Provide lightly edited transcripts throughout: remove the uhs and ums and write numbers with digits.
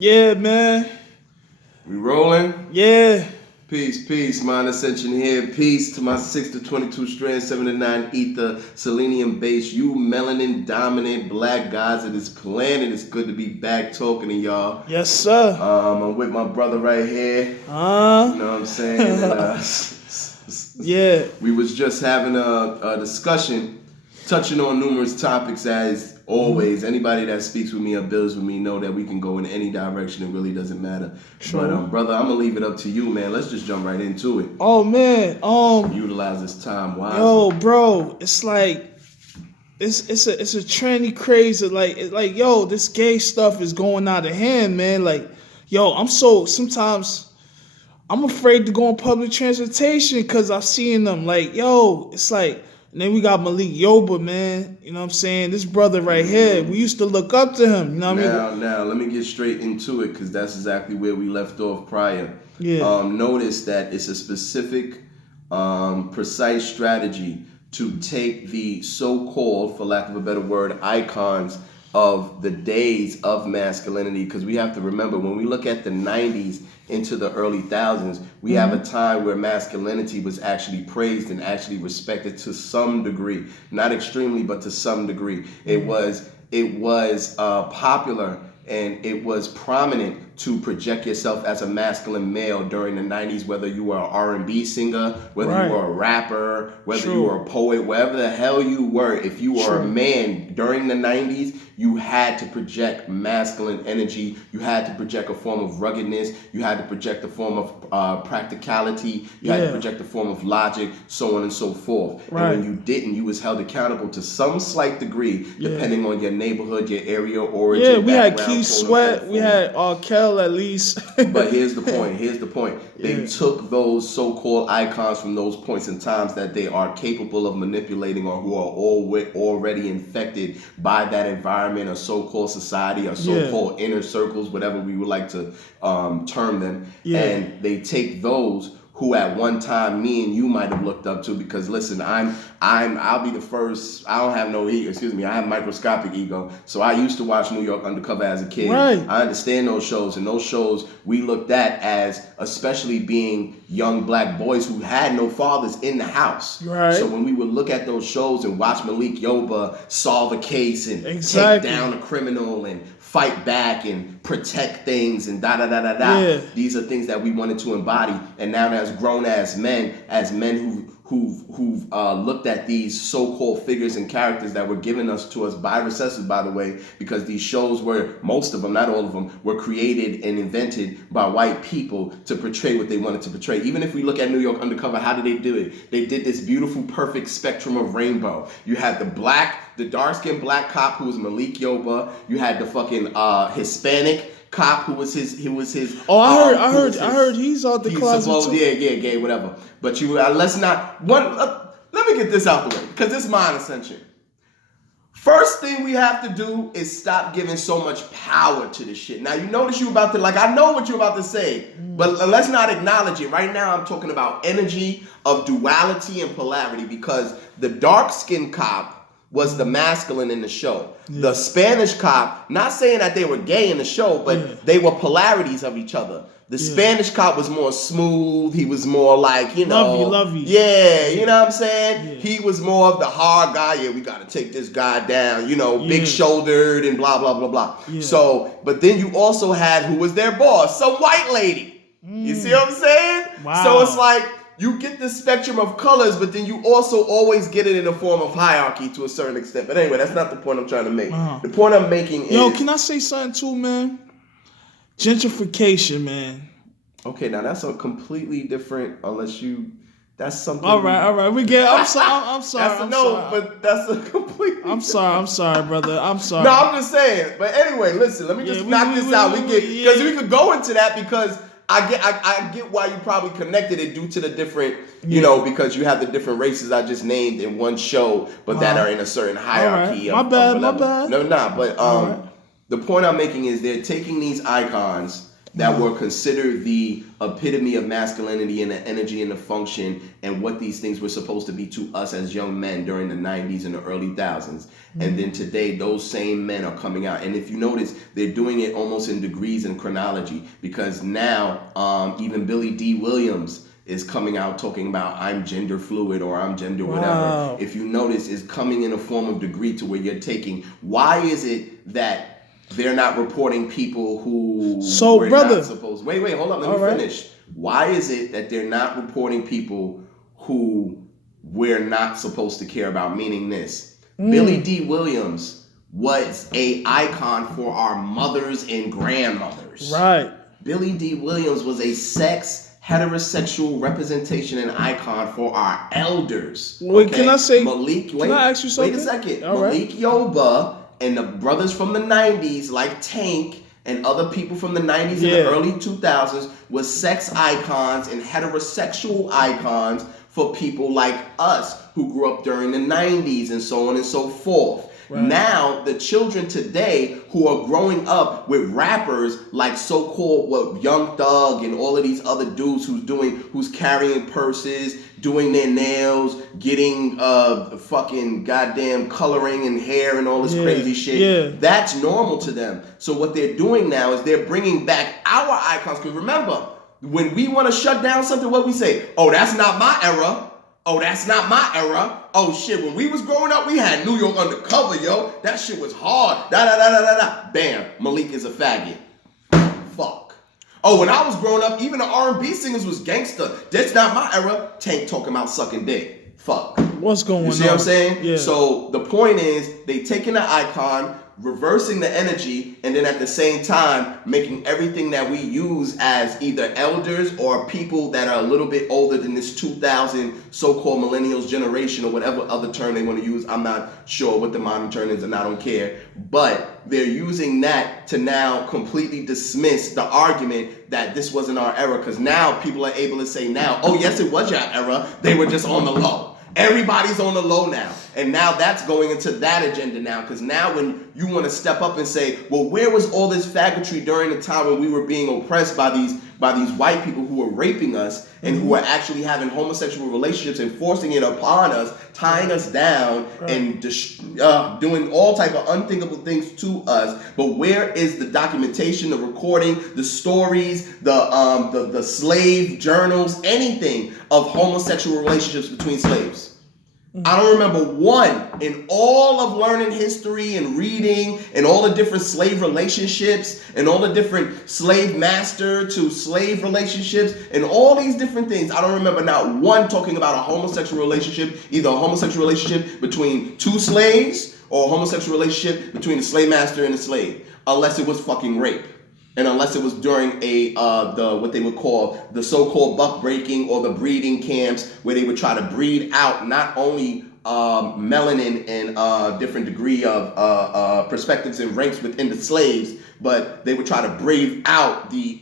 Yeah, man. We rolling? Yeah. Peace, Mind Ascension here. Peace to my 6 to 22 strand, 7 to 9 ether, selenium base, you melanin dominant black guys of this planet. It's good to be back talking to y'all. Yes, sir. I'm with my brother right here. You know what I'm saying? Yeah. We was just having a discussion, touching on numerous topics as always. Anybody that speaks with me or builds with me know that we can go in any direction. It really doesn't matter. Sure. But brother, I'm gonna leave it up to you, man. Let's just jump right into it. Oh man. Utilize this time wisely. Yo, bro. It's like it's a trendy craze of like yo, this gay stuff is going out of hand, man. Like, yo, sometimes I'm afraid to go on public transportation because I've seen them. Like, yo, it's like. And then we got Malik Yoba, man. You know what I'm saying? This brother right here, we used to look up to him. You know what I mean? Now, let me get straight into it because that's exactly where we left off prior. Yeah. Notice that it's a specific, precise strategy to take the so-called, for lack of a better word, icons of the days of masculinity, because we have to remember when we look at the 90s into the early thousands, we have a time where masculinity was actually praised and actually respected to some degree, not extremely, but to some degree. It was popular and it was prominent to project yourself as a masculine male during the 90s, whether you were an R&B singer, whether you were a rapper, whether you were a poet, wherever the hell you were. If you were a man during the 90s, you had to project masculine energy. You had to project a form of ruggedness. You had to project a form of practicality. You had to project a form of logic, so on and so forth. And when you didn't, you was held accountable to some slight degree, depending on your neighborhood, your area, origin, yeah, we had background, Keith Sweat, we had Kel at least. But here's the point. They took those so-called icons from those points in times that they are capable of manipulating or who are already infected by that environment or so-called society or so-called inner circles, whatever we would like to term them. And they take those who at one time me and you might have looked up to, because listen, I'll be the first. I don't have no ego. Excuse me. I have microscopic ego. So I used to watch New York Undercover as a kid. Right. I understand those shows, and those shows we looked at as especially being young black boys who had no fathers in the house. Right. So when we would look at those shows and watch Malik Yoba solve a case and take down a criminal and fight back and protect things and these are things that we wanted to embody. And now as grown as men who've looked at these so-called figures and characters that were given to us by recessive, by the way, because these shows were, most of them, not all of them, were created and invented by white people to portray what they wanted to portray. Even if we look at New York Undercover, how did they do it? They did this beautiful, perfect spectrum of rainbow. You had the dark-skinned black cop who was Malik Yoba. You had the fucking Hispanic cop who was his. Oh, I heard he's out the closet too. Yeah, gay, whatever. But you let me get this out the way, because this is Mind Ascension. First thing we have to do is stop giving so much power to this shit. Now, you notice you about to, I know what you're about to say, but let's not acknowledge it. Right now, I'm talking about energy of duality and polarity, because the dark-skinned cop was the masculine in the show. The Spanish cop, not saying that they were gay in the show, but they were polarities of each other. The Spanish cop was more smooth. He was more like, lovey. Yeah, you know what I'm saying? Yeah. He was more of the hard guy. Yeah, we got to take this guy down, big shouldered and blah, blah, blah, blah. Yeah. So, but then you also had, who was their boss? Some white lady. You see what I'm saying? Wow. So it's like, you get the spectrum of colors, but then you also always get it in a form of hierarchy to a certain extent. But anyway, that's not the point I'm trying to make. The point I'm making is... Yo, can I say something too, man? Gentrification, man. Okay, now that's a completely different, that's something... All right. We get... I'm sorry. But that's a complete... I'm sorry, brother. I'm sorry. No, I'm just saying. But anyway, listen, let me just knock this out. Because we could go into that, because... I get why you probably connected it due to the different, because you have the different races I just named in one show, but that are in a certain hierarchy. Right. My bad. No, but the point I'm making is they're taking these icons that were considered the epitome of masculinity and the energy and the function and what these things were supposed to be to us as young men during the 90s and the early thousands. And then today, those same men are coming out. And if you notice, they're doing it almost in degrees and chronology, because now even Billy D. Williams is coming out talking about I'm gender fluid or I'm gender whatever. If you notice, is coming in a form of degree to where you're taking, why is it that they're not reporting people who were not supposed... Wait, hold up, let me finish. Why is it that they're not reporting people who we're not supposed to care about? Meaning this, Billy D. Williams was a icon for our mothers and grandmothers. Right. Billy D. Williams was a heterosexual representation and icon for our elders. Wait, can I say... Malik, can I ask you something? Wait a second. Malik Yoba and the brothers from the 90s like Tank and other people from the 90s and the early 2000s was sex icons and heterosexual icons for people like us who grew up during the 90s and so on and so forth. Right. Now, the children today who are growing up with rappers like so-called Young Thug and all of these other dudes who's carrying purses, doing their nails, getting fucking goddamn coloring and hair and all this crazy shit. That's normal to them. So what they're doing now is they're bringing back our icons. Because remember, when we want to shut down something, what we say? Oh, that's not my era. Oh, that's not my era. Oh, shit, when we was growing up, we had New York Undercover, yo. That shit was hard. Da-da-da-da-da-da. Bam, Malik is a faggot. Fuck. Oh, when I was growing up, even the R&B singers was gangster. That's not my era. Tank talking about sucking dick. Fuck. What's going on? You see what I'm saying? Yeah. So the point is, they taking the icon, reversing the energy, and then at the same time making everything that we use as either elders or people that are a little bit older than this 2000 so-called millennials generation or whatever other term they want to use. I'm not sure what the modern term is and I don't care. But they're using that to now completely dismiss the argument that this wasn't our era, because now people are able to say now, oh yes, it was your era. They were just on the low. Everybody's on the low now. And now that's going into that agenda now. Because now when you want to step up and say, well, where was all this faggotry during the time when we were being oppressed by these white people who were raping us and who were actually having homosexual relationships and forcing it upon us, tying us down and doing all type of unthinkable things to us. But where is the documentation, the recording, the stories, the slave journals, anything of homosexual relationships between slaves? I don't remember one in all of learning history and reading and all the different slave relationships and all the different slave master to slave relationships and all these different things. I don't remember not one talking about a homosexual relationship, either a homosexual relationship between two slaves or a homosexual relationship between the slave master and the slave, unless it was fucking rape. And unless it was during what they would call the so-called buck breaking or the breeding camps, where they would try to breed out not only melanin and different degree of perspectives and ranks within the slaves, but they would try to breed out the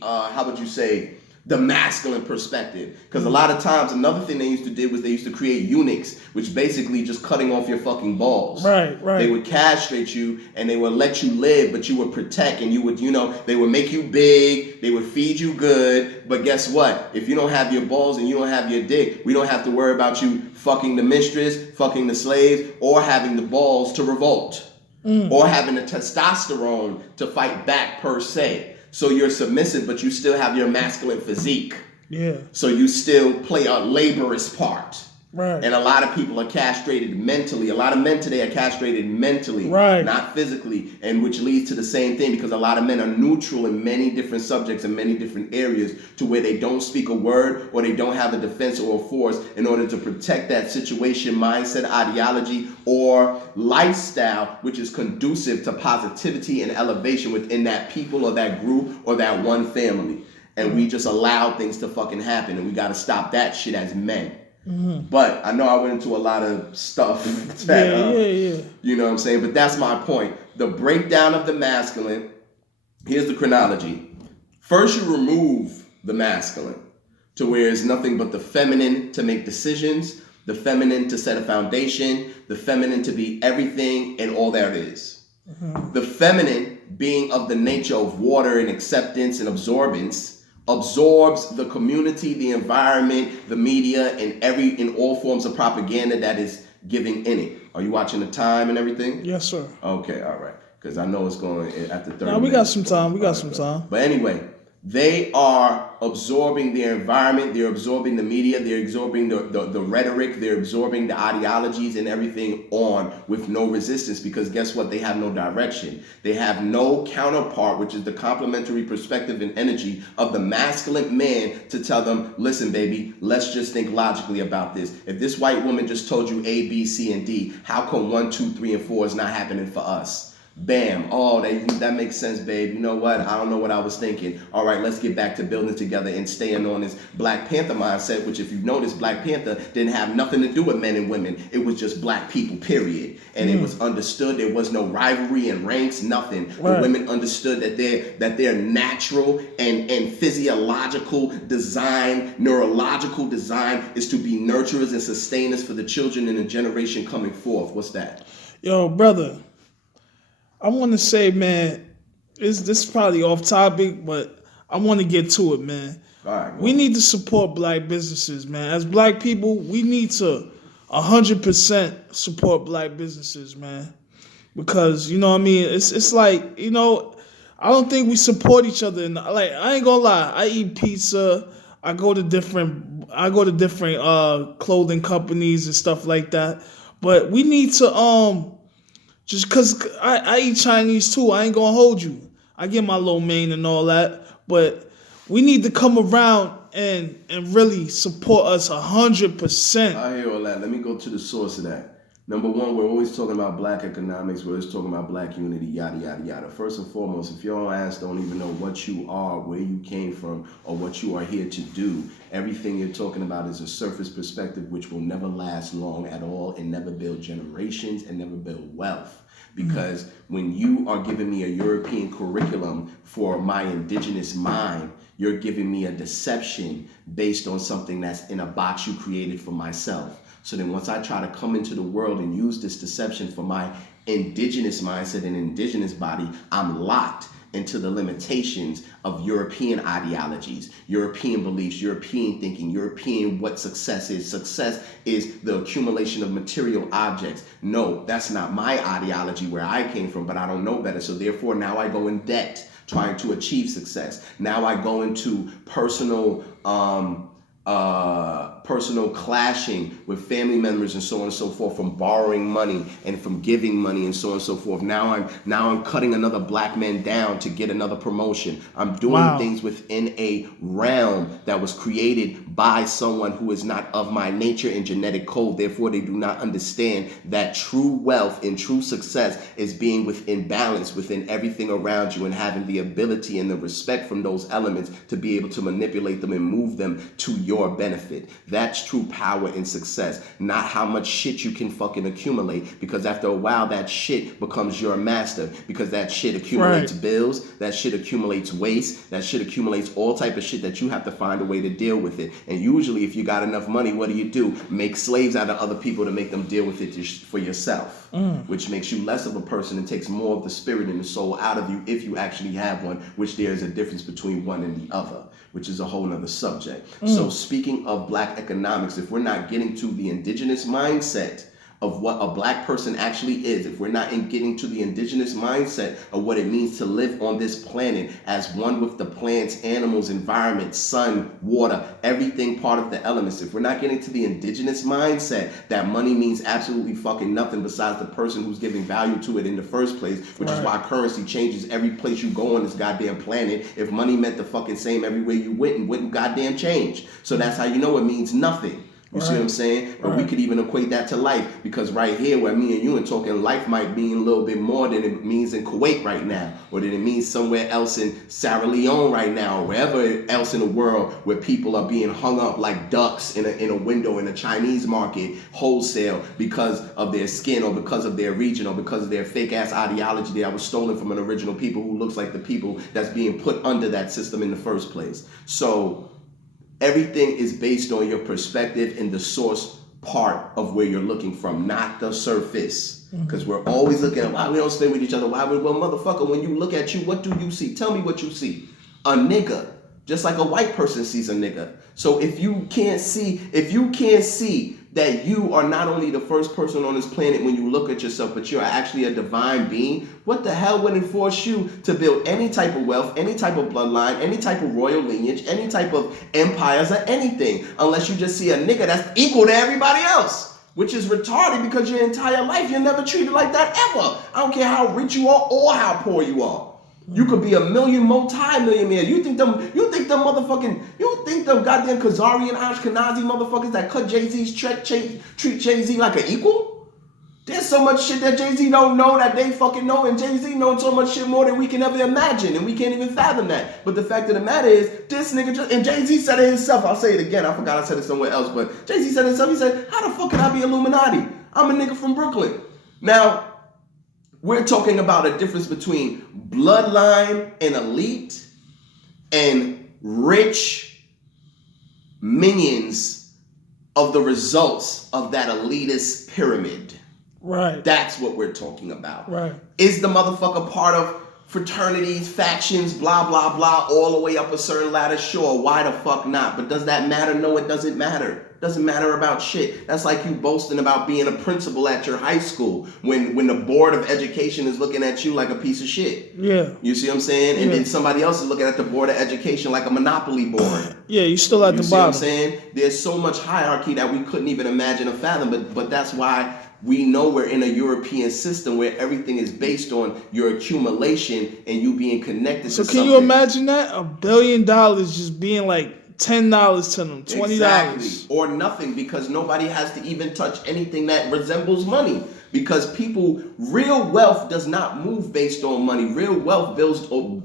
the masculine perspective. Because a lot of times, another thing they used to do was they used to create eunuchs, which basically just cutting off your fucking balls. Right. They would castrate you and they would let you live, but you would protect and you would, they would make you big, they would feed you good. But guess what? If you don't have your balls and you don't have your dick, we don't have to worry about you fucking the mistress, fucking the slaves, or having the balls to revolt, or having the testosterone to fight back per se. So you're submissive, but you still have your masculine physique. Yeah. So you still play a laborious part. Right. And a lot of people are castrated mentally. A lot of men today are castrated mentally, not physically, and which leads to the same thing, because a lot of men are neutral in many different subjects and many different areas, to where they don't speak a word or they don't have a defense or a force in order to protect that situation, mindset, ideology, or lifestyle, which is conducive to positivity and elevation within that people or that group or that one family. And we just allow things to fucking happen, and we got to stop that shit as men. But I know I went into a lot of stuff that, you know what I'm saying? But that's my point. The breakdown of the masculine, here's the chronology. First, you remove the masculine to where it's nothing but the feminine to make decisions, the feminine to set a foundation, the feminine to be everything and all there is. The feminine being of the nature of water and acceptance and absorbance, absorbs the community, the environment, the media, and in all forms of propaganda that is giving in it. Are you watching the time and everything? Yes, sir. Okay, all right. Because I know it's going after 30 minutes. We got some time. We got some time. But anyway, they are absorbing their environment. They're absorbing the media. They're absorbing the rhetoric. They're absorbing the ideologies and everything on with no resistance, because guess what? They have no direction. They have no counterpart, which is the complementary perspective and energy of the masculine man to tell them, listen, baby, let's just think logically about this. If this white woman just told you A, B, C, and D, how come 1, 2, 3, and 4 is not happening for us? Bam. Oh, that makes sense, babe. You know what? I don't know what I was thinking. All right, let's get back to building together and staying on this Black Panther mindset, which, if you've noticed, Black Panther didn't have nothing to do with men and women. It was just black people, period. And it was understood. There was no rivalry and ranks, nothing. Right. The women understood that their natural and physiological design, neurological design is to be nurturers and sustainers for the children and the generation coming forth. What's that? Yo, brother, I want to say, man, this is probably off topic, but I want to get to it, man. All right, we need to support black businesses, man. As black people, we need to 100% support black businesses, man. Because, you know what I mean? It's like, you know, I don't think we support each other. Like, I ain't gonna lie. I eat pizza. I go to different clothing companies and stuff like that. But we need to just because I eat Chinese too, I ain't gonna hold you. I get my lo mein and all that, but we need to come around and really support us 100%. I hear all that. Let me go to the source of that. Number one, we're always talking about black economics. We're always talking about black unity, yada, yada, yada. First and foremost, if your ass don't even know what you are, where you came from, or what you are here to do, everything you're talking about is a surface perspective which will never last long at all and never build generations and never build wealth. Because when you are giving me a European curriculum for my indigenous mind, you're giving me a deception based on something that's in a box you created for myself. So then once I try to come into the world and use this deception for my indigenous mindset and indigenous body, I'm locked into the limitations of European ideologies, European beliefs, European thinking, European what success is. Success is the accumulation of material objects. No, that's not my ideology where I came from, but I don't know better. So therefore now I go in debt trying to achieve success. Now I go into personal clashing with family members and so on and so forth, from borrowing money and from giving money and so on and so forth. Now I'm cutting another black man down to get another promotion. I'm doing things within a realm that was created by someone who is not of my nature and genetic code. Therefore, they do not understand that true wealth and true success is being within balance within everything around you and having the ability and the respect from those elements to be able to manipulate them and move them to your benefit. That's true power and success, not how much shit you can fucking accumulate, because after a while that shit becomes your master, because that shit accumulates bills, that shit accumulates waste, that shit accumulates all type of shit that you have to find a way to deal with it. And usually if you got enough money, what do? Make slaves out of other people to make them deal with it for yourself, which makes you less of a person and takes more of the spirit and the soul out of you if you actually have one, which there is a difference between one and the other, which is a whole nother subject. So speaking of black economics, if we're not getting to the indigenous mindset of what a black person actually is, if we're not getting to the indigenous mindset of what it means to live on this planet as one with the plants, animals, environment, sun, water, everything part of the elements, if we're not getting to the indigenous mindset that money means absolutely fucking nothing besides the person who's giving value to it in the first place, which is why currency changes every place you go on this goddamn planet. If money meant the fucking same everywhere you wouldn't goddamn change. So that's how you know it means nothing. You see what I'm saying? But we could even equate that to life, because right here where me and you are talking, life might mean a little bit more than it means in Kuwait right now, or than it means somewhere else in Sierra Leone right now, or wherever else in the world where people are being hung up like ducks in a window in a Chinese market wholesale because of their skin or because of their region or because of their fake ass ideology that was stolen from an original people who looks like the people that's being put under that system in the first place. So everything is based on your perspective and the source part of where you're looking from, not the surface. Because we're always looking at why we don't stay with each other. Well, motherfucker, when you look at you, what do you see? Tell me what you see. A nigga. Just like a white person sees a nigga. So if you can't see that you are not only the first person on this planet when you look at yourself, but you're actually a divine being, what the hell would enforce you to build any type of wealth, any type of bloodline, any type of royal lineage, any type of empires or anything, unless you just see a nigga that's equal to everybody else? Which is retarded because your entire life you're never treated like that ever. I don't care how rich you are or how poor you are. You could be a multi-millionaire. You think them goddamn Khazarian Ashkenazi motherfuckers that cut Jay-Z's treat Jay-Z like an equal? There's so much shit that Jay-Z don't know that they fucking know, and Jay-Z knows so much shit more than we can ever imagine, and we can't even fathom that. But the fact of the matter is, this nigga and Jay-Z said it himself. I'll say it again. I forgot I said it somewhere else, but Jay-Z said it himself. He said, how the fuck can I be Illuminati? I'm a nigga from Brooklyn. Now, we're talking about a difference between bloodline and elite and rich minions of the results of that elitist pyramid. Right. That's what we're talking about. Right. Is the motherfucker part of fraternities, factions, blah, blah, blah, all the way up a certain ladder? Sure. Why the fuck not? But does that matter? No, it doesn't matter. Doesn't matter about shit. That's like you boasting about being a principal at your high school when the board of education is looking at you like a piece of shit. Yeah. You see what I'm saying? And then somebody else is looking at the board of education like a monopoly board. Yeah, you still at the bottom. You see what I'm saying? There's so much hierarchy that we couldn't even imagine or fathom, but that's why we know we're in a European system where everything is based on your accumulation and you being connected to something. So can you imagine that? $1 billion just being like $10 to them, $20. Exactly. Or nothing, because nobody has to even touch anything that resembles money. Because real wealth does not move based on money. Real wealth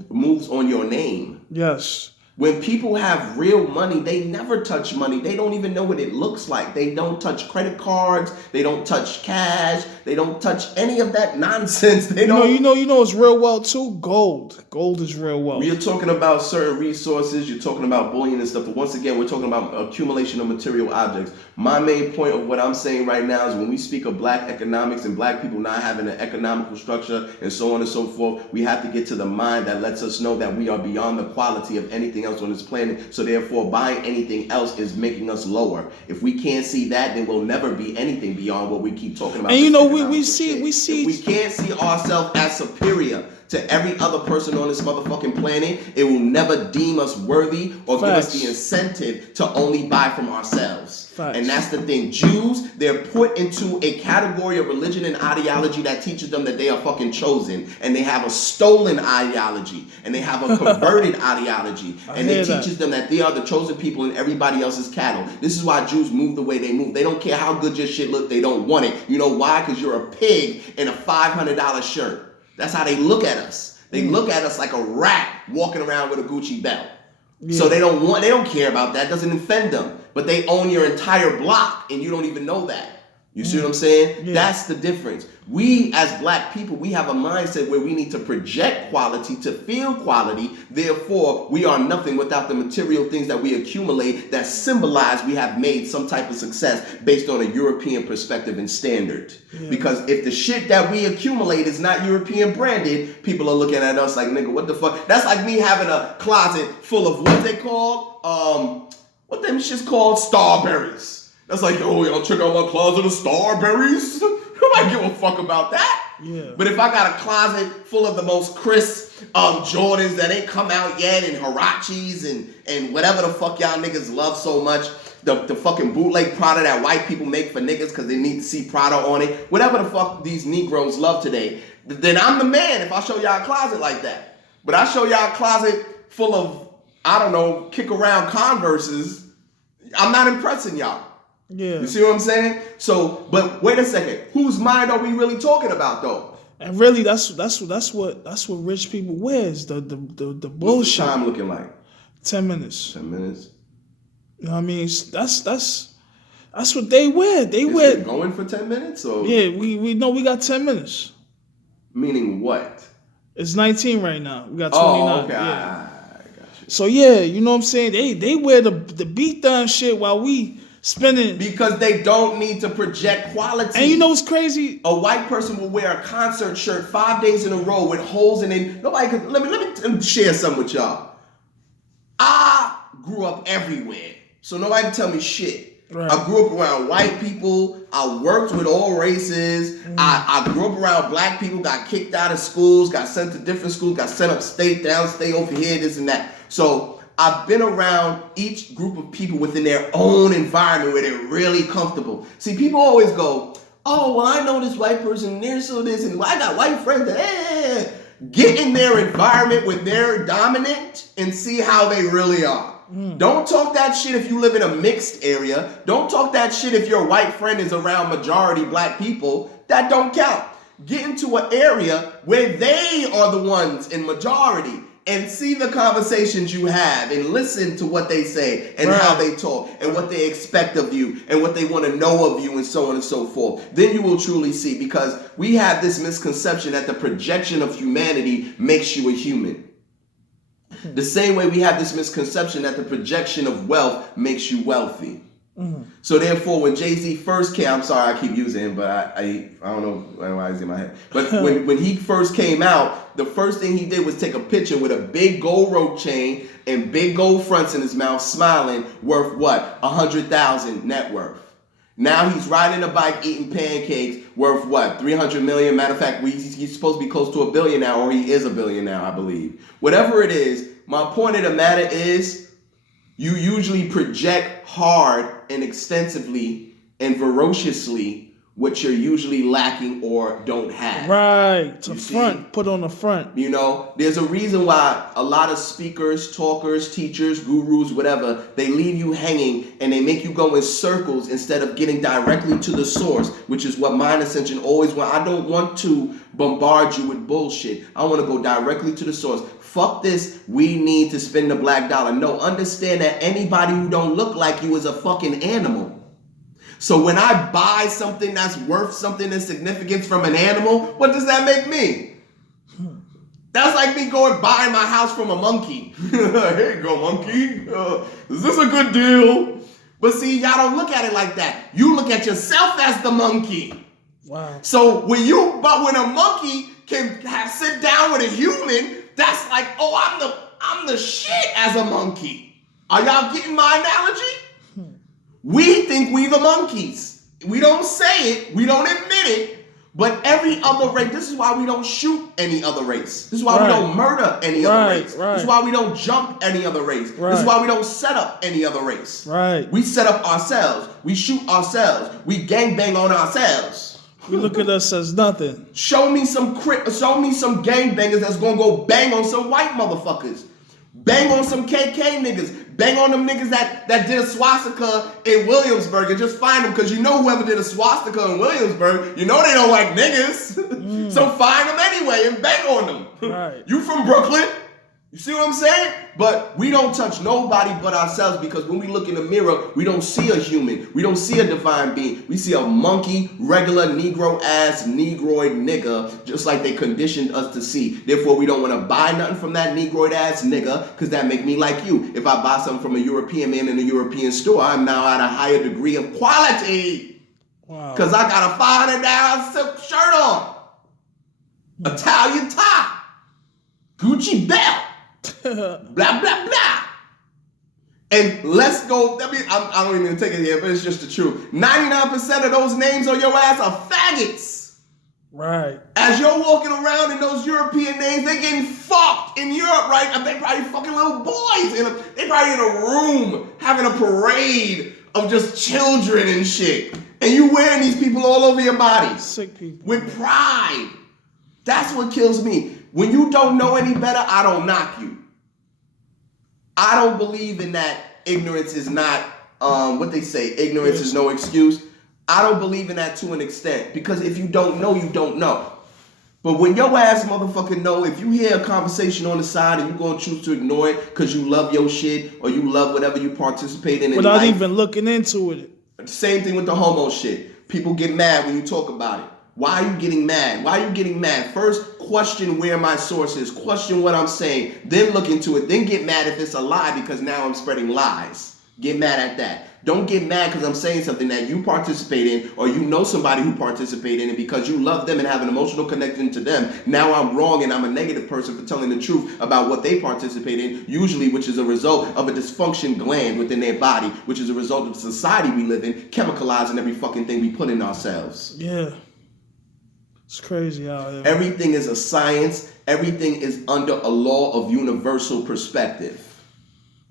moves on your name. Yes. When people have real money, they never touch money. They don't even know what it looks like. They don't touch credit cards. They don't touch cash. They don't touch any of that nonsense. You know it's real wealth too? Gold. Gold is real wealth. You're talking about certain resources. You're talking about bullion and stuff. But once again, we're talking about accumulation of material objects. My main point of what I'm saying right now is when we speak of black economics and black people not having an economical structure and so on and so forth, we have to get to the mind that lets us know that we are beyond the quality of anything else on this planet. So therefore, buying anything else is making us lower. If we can't see that, then we'll never be anything beyond what we keep talking about. And we see. If we can't see ourselves as superior to every other person on this motherfucking planet, it will never deem us worthy or give us the incentive to only buy from ourselves. Facts. And that's the thing. Jews, they're put into a category of religion and ideology that teaches them that they are fucking chosen. And they have a stolen ideology. And they have a converted ideology. And it teaches them that they are the chosen people and everybody else is cattle. This is why Jews move the way they move. They don't care how good your shit looks. They don't want it. You know why? Because you're a pig in a $500 shirt. That's how they look at us. They look at us like a rat walking around with a Gucci belt. Yeah. So they don't care about that. It doesn't offend them. But they own your entire block and you don't even know that. You see what I'm saying? Yeah. That's the difference. We as black people, we have a mindset where we need to project quality to feel quality. Therefore, we are nothing without the material things that we accumulate that symbolize we have made some type of success based on a European perspective and standard. Yeah. Because if the shit that we accumulate is not European branded, people are looking at us like, nigga, what the fuck? That's like me having a closet full of what they call, what them shit's called? Starberries. That's like, oh, y'all check out my closet of Starberries. Nobody give a fuck about that. Yeah. But if I got a closet full of the most crisp Jordans that ain't come out yet and Huaraches and whatever the fuck y'all niggas love so much, the fucking bootleg Prada that white people make for niggas because they need to see Prada on it, whatever the fuck these Negroes love today, then I'm the man if I show y'all a closet like that. But I show y'all a closet full of, I don't know, kick around Converses, I'm not impressing y'all. Yeah. You see what I'm saying? So, but wait a second. Whose mind are we really talking about, though? And really, that's what rich people wears. The bullshit. What's the time looking like? 10 minutes. 10 minutes. You know what I mean? That's what they wear. They Is wear. it going for 10 minutes? Or? Yeah, we know we got 10 minutes. Meaning what? It's 19 right now. We got 29. Oh, okay. Yeah. I got you. So yeah, you know what I'm saying? They wear the beat down shit while we spending. Because they don't need to project quality. And you know what's crazy? A white person will wear a concert shirt 5 days in a row with holes in it. Nobody could. Let me share something with y'all. I grew up everywhere, so nobody can tell me shit. Right. I grew up around white people. I worked with all races. I grew up around black people, got kicked out of schools, got sent to different schools, got sent upstate, downstate, over here, this and that. So I've been around each group of people within their own environment where they're really comfortable. See, people always go, oh, well, I know this white person, they're so this, and I got white friends. Get in their environment where they're dominant and see how they really are. Don't talk that shit if you live in a mixed area. Don't talk that shit if your white friend is around majority black people. That don't count. Get into an area where they are the ones in majority and see the conversations you have and listen to what they say and how they talk and what they expect of you and what they want to know of you and so on and so forth. Then you will truly see, because we have this misconception that the projection of humanity makes you a human. The same way we have this misconception that the projection of wealth makes you wealthy. So therefore, when Jay-Z first came, I'm sorry I keep using him, but I don't know why he's in my head. But when he first came out, the first thing he did was take a picture with a big gold rope chain and big gold fronts in his mouth, smiling, worth what? 100,000 net worth. Now he's riding a bike, eating pancakes, worth what? 300 million. Matter of fact, he's supposed to be close to $1 billion now, or he is $1 billion now, I believe. Whatever it is, my point of the matter is, you usually project hard and extensively and ferociously what you're usually lacking or don't have. Right. To front. Put on the front. You know, there's a reason why a lot of speakers, talkers, teachers, gurus, whatever, they leave you hanging and they make you go in circles instead of getting directly to the source, which is what Mind Ascension always wants. I don't want to bombard you with bullshit. I want to go directly to the source. Fuck this, we need to spend the black dollar. No, understand that anybody who don't look like you is a fucking animal. So when I buy something that's worth something in significance from an animal, what does that make me? That's like me going buying my house from a monkey. Here you go, monkey. Is this a good deal? But see, y'all don't look at it like that. You look at yourself as the monkey. Wow. So when a monkey can sit down with a human, that's like, oh, I'm the shit as a monkey. Are y'all getting my analogy? We think we the monkeys. We don't say it. We don't admit it. But every other race, this is why we don't shoot any other race. This is why we don't murder any other race. This is why we don't jump any other race. This is why we don't set up any other race. Right. We set up ourselves. We shoot ourselves. We gangbang on ourselves. You look at us as nothing. Show me some gangbangers that's gonna go bang on some white motherfuckers. Bang on some KK niggas. Bang on them niggas that did a swastika in Williamsburg and just find them, because you know whoever did a swastika in Williamsburg, you know they don't like niggas. So find them anyway and bang on them. Right. You from Brooklyn? You see what I'm saying? But we don't touch nobody but ourselves, because when we look in the mirror, we don't see a human. We don't see a divine being. We see a monkey, regular Negro-ass, Negroid nigga, just like they conditioned us to see. Therefore, we don't want to buy nothing from that Negroid-ass nigga, because that make me like you. If I buy something from a European man in a European store, I'm now at a higher degree of quality. Wow. Because I got a $500 silk shirt on. Italian top. Gucci belt. Blah, blah, blah. And let's go. I don't even take it here, but it's just the truth. 99% of those names on your ass are faggots. Right. As you're walking around in those European names, they're getting fucked in Europe, right? And they probably fucking little boys. They probably in a room having a parade of just children and shit. And you wearing these people all over your body. Sick people. With pride. That's what kills me. When you don't know any better, I don't knock you. I don't believe in that ignorance is not, what they say, ignorance is no excuse. I don't believe in that to an extent, because if you don't know, you don't know. But when your ass motherfucker know, if you hear a conversation on the side and you're going to choose to ignore it because you love your shit or you love whatever you participate in without life, even looking into it. Same thing with the homo shit. People get mad when you talk about it. Why are you getting mad? Why are you getting mad? First, question where my source is. Question what I'm saying. Then look into it. Then get mad if it's a lie, because now I'm spreading lies. Get mad at that. Don't get mad because I'm saying something that you participate in or you know somebody who participated in it because you love them and have an emotional connection to them. Now I'm wrong and I'm a negative person for telling the truth about what they participate in, usually which is a result of a dysfunction gland within their body, which is a result of the society we live in, chemicalizing every fucking thing we put in ourselves. Yeah. It's crazy out here. Everything is a science. Everything is under a law of universal perspective.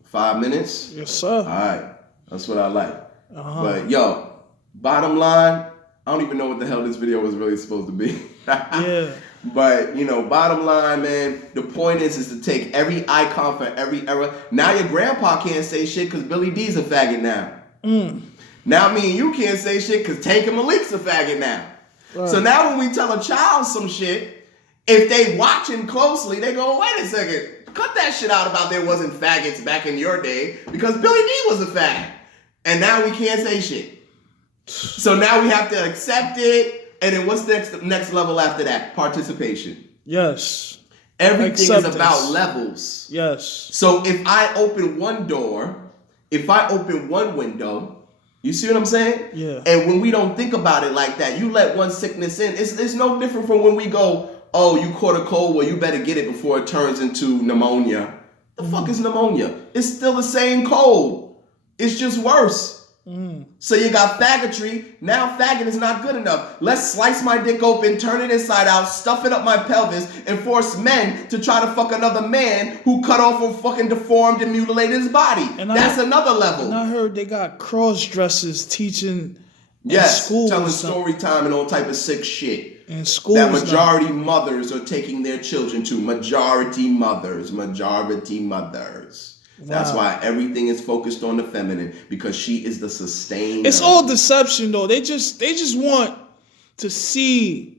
5 minutes? Yes, sir. All right. That's what I like. But, yo, bottom line, I don't even know what the hell this video was really supposed to be. Yeah. But, you know, bottom line, man, the point is to take every icon for every era. Now your grandpa can't say shit because Billy D's a faggot now. Now me and you can't say shit because Tank and Malik's a faggot now. Right. So now when we tell a child some shit, if they watching closely, they go, wait a second, cut that shit out about there wasn't faggots back in your day because Billy D was a faggot. And now we can't say shit. So now we have to accept it. And then what's the next level after that? Participation. Yes. Everything is about levels. Yes. So if I open one door, if I open one window, you see what I'm saying? Yeah. And when we don't think about it like that, you let one sickness in. It's no different from when we go, oh, you caught a cold, well, you better get it before it turns into pneumonia. The fuck is pneumonia? It's still the same cold. It's just worse. So you got faggotry. Now faggot is not good enough. Let's slice my dick open, turn it inside out, stuff it up my pelvis, and force men to try to fuck another man who cut off or fucking deformed and mutilated his body. That's another level. And I heard they got cross-dressers teaching schools. Telling story time and all type of sick shit. In schools. That majority mothers are taking their children to. Majority mothers. Wow. That's why everything is focused on the feminine, because she is the sustainer. It's all deception though. They just want to see.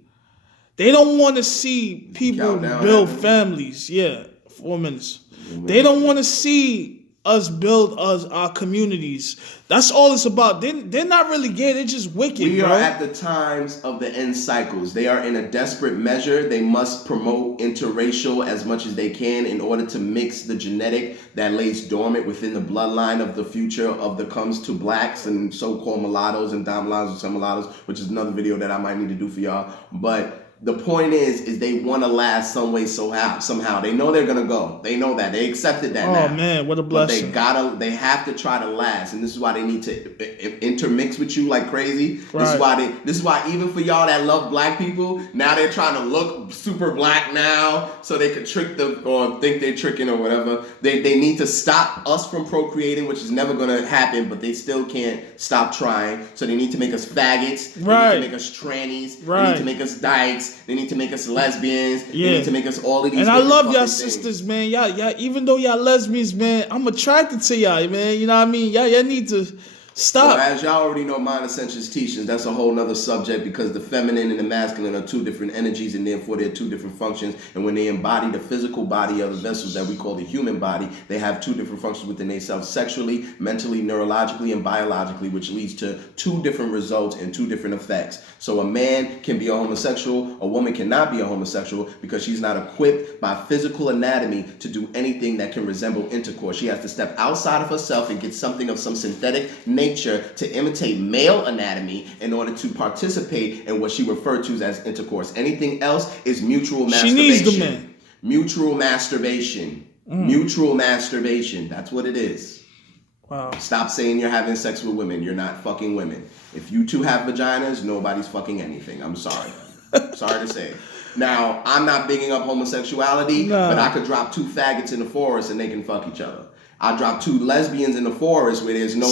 They don't want to see people build families. Yeah, 4 minutes. They don't want to see us build our communities. That's all it's about. They're not really gay. They're just wicked. We are at the times of the end cycles. They are in a desperate measure. They must promote interracial as much as they can in order to mix the genetic that lays dormant within the bloodline of the future of the comes to blacks and so-called mulattoes and dom mulattoes and some mulattoes, which is another video that I might need to do for y'all. But the point is they want to last some way, somehow. They know they're gonna go. They know that. They accepted that now. Oh man, what a blessing! But they have to try to last, and this is why they need to intermix with you like crazy. Right. This is why even for y'all that love black people, now they're trying to look super black now, so they could trick them or think they're tricking or whatever. They need to stop us from procreating, which is never gonna happen, but they still can't stop trying. So they need to make us faggots. Right. They need to make us trannies. Right. They need to make us dykes. They need to make us lesbians. Yeah. They need to make us all of these. And I love y'all things. sisters, man. Y'all, even though y'all lesbians, man, I'm attracted to y'all, man. You know what I mean? Y'all need to stop. So as y'all already know, Mind Essentials teachings, that's a whole nother subject, because the feminine and the masculine are two different energies, and therefore they're two different functions. And when they embody the physical body of the vessels that we call the human body, they have two different functions within themselves, sexually, mentally, neurologically, and biologically, which leads to two different results and two different effects. So a man can be a homosexual, a woman cannot be a homosexual, because she's not equipped by physical anatomy to do anything that can resemble intercourse. She has to step outside of herself and get something of some synthetic nature to imitate male anatomy in order to participate in what she referred to as intercourse. Anything else is mutual masturbation. She needs the man. Mutual masturbation. Mutual masturbation. That's what it is. Wow. Stop saying you're having sex with women. You're not fucking women. If you two have vaginas, nobody's fucking anything. I'm sorry. Sorry to say. Now, I'm not bigging up homosexuality, but I could drop two faggots in the forest and they can fuck each other. I dropped two lesbians in the forest where there's no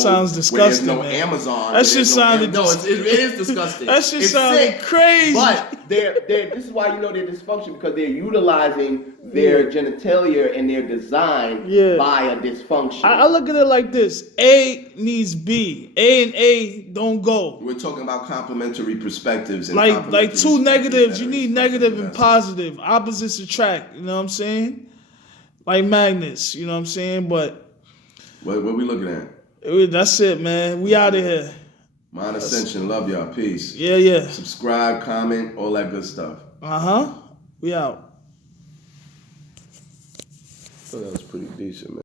Amazon. That shit sounded it is disgusting. That shit sounded crazy. But this is why you know they're dysfunction, because they're utilizing their genitalia and their design by a dysfunction. I look at it like this: A needs B. A and A don't go. We're talking about complementary perspectives. And like two negatives. You need negative and positive. Opposites attract. You know what I'm saying? Like magnets, you know what I'm saying? But what we looking at? That's it, man. We out of here. Mind Ascension. Love y'all. Peace. Yeah. Subscribe, comment, all that good stuff. We out. I thought that was pretty decent, man.